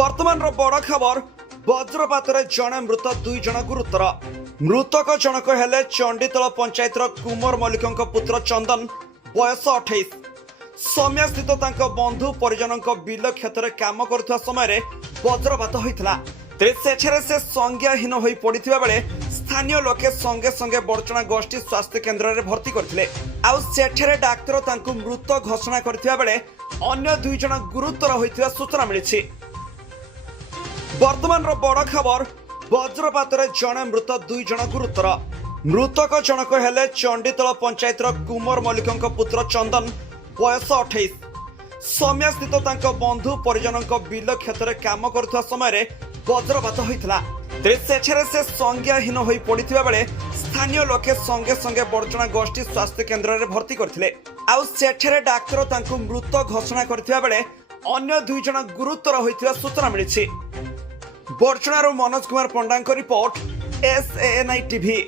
वर्तमान बड़ खबर वज्रपात जड़े मृत दुई जन गुरुतर मृतक जनक हेले चंडीतल पंचायत कुमर मल्लिक पुत्र चंदन बयस 28 सौम्या स्थित बंधु परिजन बिल क्षेत्र में काम करुवा समय वज्रपात होता सेठे से संज्ञाहीन हो पड़ा बेले स्थानीय लोके संगे संगे बड़चना गोष्ठी स्वास्थ्य केन्द्र में भर्ती करते सेठे डाक्तर तांकु मृत घोषणा करथिबा बेले अन्य दुई जन गुरुतर होइथिबा सूचना मिली। वर्तमान बड़ खबर वज्रपात जड़े मृत दुई जन गुरुतर मृतक जनक हेले चंडीतल पंचायत कुमर मल्लिक पुत्र चंदन बयस 28 सौम्या स्थित बंधु परिजन बिल क्षेत्र में काम करुवा समय वज्रपात होता सेठे से संज्ञाहीन हो पड़ा बेले स्थानीय लोके संगे संगे बड़चना गोष्ठी स्वास्थ्य केन्द्र में भर्ती करते सेठे डाक्तर तांकु मृत घोषणा करथिबा बेले अन्य दुई जन गुरुतर होइथिबा सूचना मिली। बड़चणारू मनोज कुमार पंडा रिपोर्ट SANI TV।